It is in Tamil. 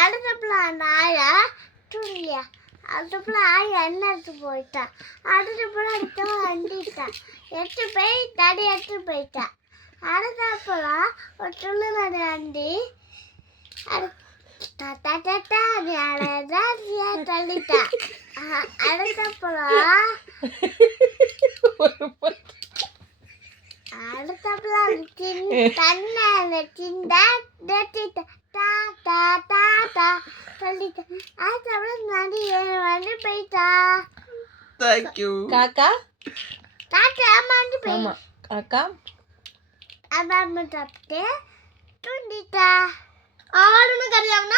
அடுத்தப்புல அந்த ஆயா துணியா அதுப்புல ஆயா எண்ணெடுத்து போயிட்டா அடுத்தப்புல அடுத்த வண்டிட்டா எடுத்து போயிட்டா அடுத்தப்புல ஒரு துள்ளுநடை வண்டி தள்ளிட்டா அடுத்தப்புல தண்ணி சிந்தா வந்து போயிட்டா. Thank you. காக்கா தாத்தா அம்மாண்டு போய் ஆமா காக்கா அம்மா சாப்பிட்டு தூண்டிட்டா.